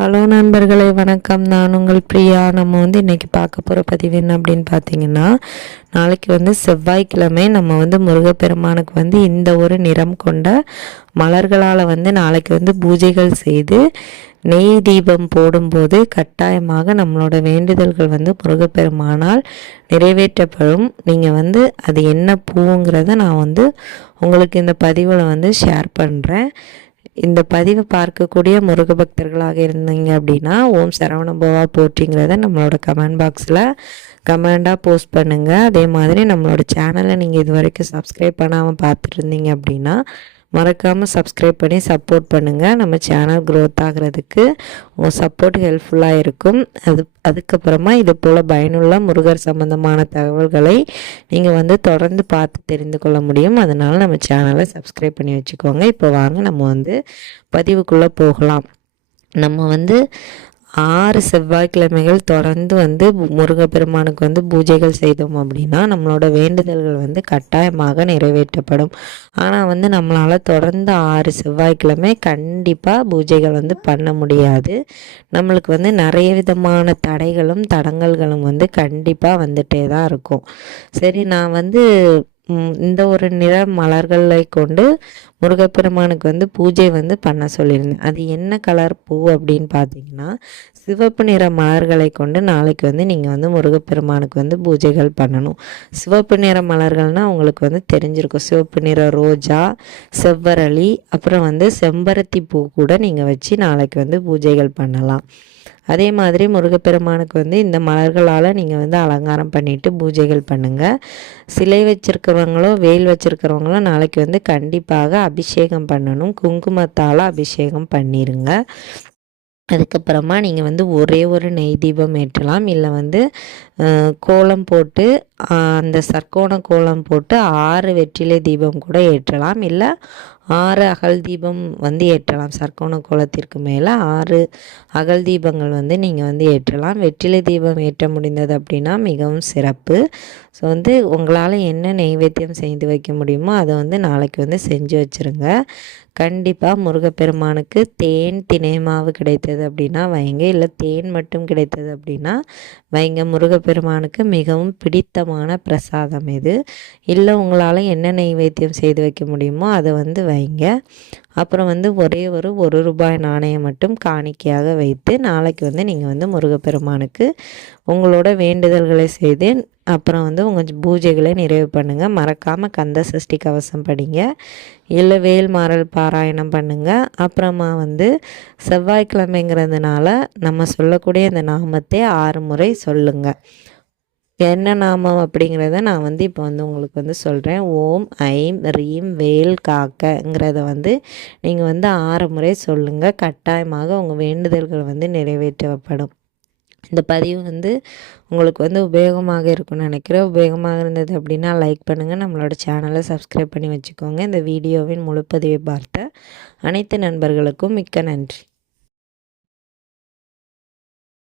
Hello நண்பர்களே, வணக்கம். நான் உங்கள் பிரியா. நம்ம இன்றைக்கி பார்க்க போகிற பதிவு என்ன அப்படின்னு பார்த்தீங்கன்னா, நாளைக்கு செவ்வாய்க்கிழமை நம்ம முருகப்பெருமானுக்கு இந்த ஒரு நிறம் கொண்ட மலர்களால் நாளைக்கு பூஜைகள் செய்து நெய் தீபம் போடும்போது கட்டாயமாக நம்மளோட வேண்டுதல்கள் முருகப்பெருமானால் நிறைவேற்றப்படும். நீங்கள் அது என்ன பூங்கிறத நான் உங்களுக்கு இந்த பதிவில் ஷேர் பண்ணுறேன். இந்த பதிவை பார்க்கக்கூடிய முருக பக்தர்களாக இருந்தீங்க அப்படின்னா ஓம் சரவணபவா போற்றிங்கிறத நம்மளோட கமெண்ட் பாக்ஸில் கமெண்டாக போஸ்ட் பண்ணுங்கள். அதே மாதிரி நம்மளோட சேனலை நீங்கள் இது வரைக்கும் சப்ஸ்கிரைப் பண்ணாமல் பார்த்துட்டு இருந்தீங்க அப்படின்னா மறக்காமல் சப்ஸ்கிரைப் பண்ணி சப்போர்ட் பண்ணுங்கள். நம்ம சேனல் க்ரோத் ஆகிறதுக்கு உங்கள் சப்போர்ட் ஹெல்ப்ஃபுல்லாக இருக்கும். அதுக்கப்புறமா இது போல் பயனுள்ள முருகர் சம்பந்தமான தகவல்களை நீங்கள் தொடர்ந்து பார்த்து தெரிந்து கொள்ள முடியும். அதனால் நம்ம சேனலை சப்ஸ்கிரைப் பண்ணி வச்சுக்கோங்க. இப்போ வாங்க நம்ம பதிவுக்குள்ளே போகலாம். நம்ம 6 செவ்வாய்க்கிழமைகள் தொடர்ந்து முருகப்பெருமானுக்கு பூஜைகள் செய்தோம் அப்படின்னா நம்மளோட வேண்டுதல்கள் கட்டாயமாக நிறைவேற்றப்படும். ஆனால் நம்மளால் தொடர்ந்து 6 செவ்வாய்க்கிழமை கண்டிப்பாக பூஜைகள் பண்ண முடியாது. நம்மளுக்கு நிறைய விதமான தடைகளும் தடங்கல்களும் கண்டிப்பாக வந்துட்டே தான் இருக்கும். சரி, நான் இந்த ஒரு நிற மலர்களை கொண்டு முருகப்பெருமானுக்கு பூஜை பண்ண சொல்லியிருந்தேன். அது என்ன கலர் பூ அப்படின்னு பார்த்தீங்கன்னா, சிவப்பு நிற மலர்களை கொண்டு நாளைக்கு நீங்கள் முருகப்பெருமானுக்கு பூஜைகள் பண்ணணும். சிவப்பு நிற மலர்கள்னால் உங்களுக்கு தெரிஞ்சிருக்கும். சிவப்பு நிற ரோஜா, செவ்வரளி, அப்புறம் செம்பருத்தி பூ கூட நீங்கள் வச்சு நாளைக்கு பூஜைகள் பண்ணலாம். அதே மாதிரி முருகப்பெருமானுக்கு இந்த மலர்களால் நீங்கள் அலங்காரம் பண்ணிவிட்டு பூஜைகள் பண்ணுங்கள். சிலை வச்சுருக்கிறவங்களோ வேல் வச்சுருக்கிறவங்களோ நாளைக்கு கண்டிப்பாக அபிஷேகம் பண்ணணும். குங்குமத்தால் அபிஷேகம் பண்ணிடுங்க. அதுக்கப்புறமா நீங்கள் ஒரே ஒரு நெய் தீபம் ஏற்றலாம். இல்லை கோலம் போட்டு அந்த சர்க்கோண கோலம் போட்டு 6 வெற்றிலை தீபம் கூட ஏற்றலாம். இல்லை 6 அகல் தீபம் ஏற்றலாம். சர்க்கோண கோலத்திற்கு மேலே 6 அகல் தீபங்கள் நீங்கள் ஏற்றலாம். வெற்றிலை தீபம் ஏற்ற முடிந்தது அப்படின்னா மிகவும் சிறப்பு. ஸோ உங்களால் என்ன நெய்வேத்தியம் செய்து வைக்க முடியுமோ அதை நாளைக்கு செஞ்சு வச்சுருங்க. கண்டிப்பாக முருகப்பெருமானுக்கு தேன் தினை மாவு கிடைத்தது அப்படின்னா வைங்க. இல்லை தேன் மட்டும் கிடைத்தது அப்படின்னா வைங்க. முருகப்பெருமானுக்கு மிகவும் பிடித்தமான பிரசாதம் இது. இல்லை உங்களால் என்ன நெய்வேத்தியம் செய்து வைக்க முடியுமோ அதை வைங்க. அப்புறம் ஒரே ஒரு ரூபாய் நாணயம் மட்டும் காணிக்கையாக வைத்து நாளைக்கு நீங்கள் முருகப்பெருமானுக்கு உங்களோட வேண்டுதல்களை செய்து அப்புறம் உங்கள் பூஜைகளை நிறைவு பண்ணுங்கள். மறக்காமல் கந்த சஷ்டி கவசம் படிங்க. இல்லை வேல்மாறல் பாராயணம் பண்ணுங்கள். அப்புறமா செவ்வாய்க்கிழமைங்கிறதுனால நம்ம சொல்லக்கூடிய இந்த நாமத்தை 6 முறை சொல்லுங்கள். என்ன நாமம் அப்படிங்கிறத நான் இப்போ உங்களுக்கு சொல்கிறேன். ஓம் ஐம் ரீம் வேல் காக்கங்கிறத நீங்கள் 6 முறை சொல்லுங்கள். கட்டாயமாக உங்கள் வேண்டுதல்கள் நிறைவேற்றப்படும். இந்த பதிவு உங்களுக்கு உபயோகமாக இருக்கும்னு நினைக்கிறேன். உபயோகமாக இருந்தது அப்படின்னா லைக் பண்ணுங்கள். நம்மளோட சேனலை சப்ஸ்கிரைப் பண்ணி வச்சுக்கோங்க. இந்த வீடியோவின் முழு பதிவை பார்த்த அனைத்து நண்பர்களுக்கும் மிக்க நன்றி.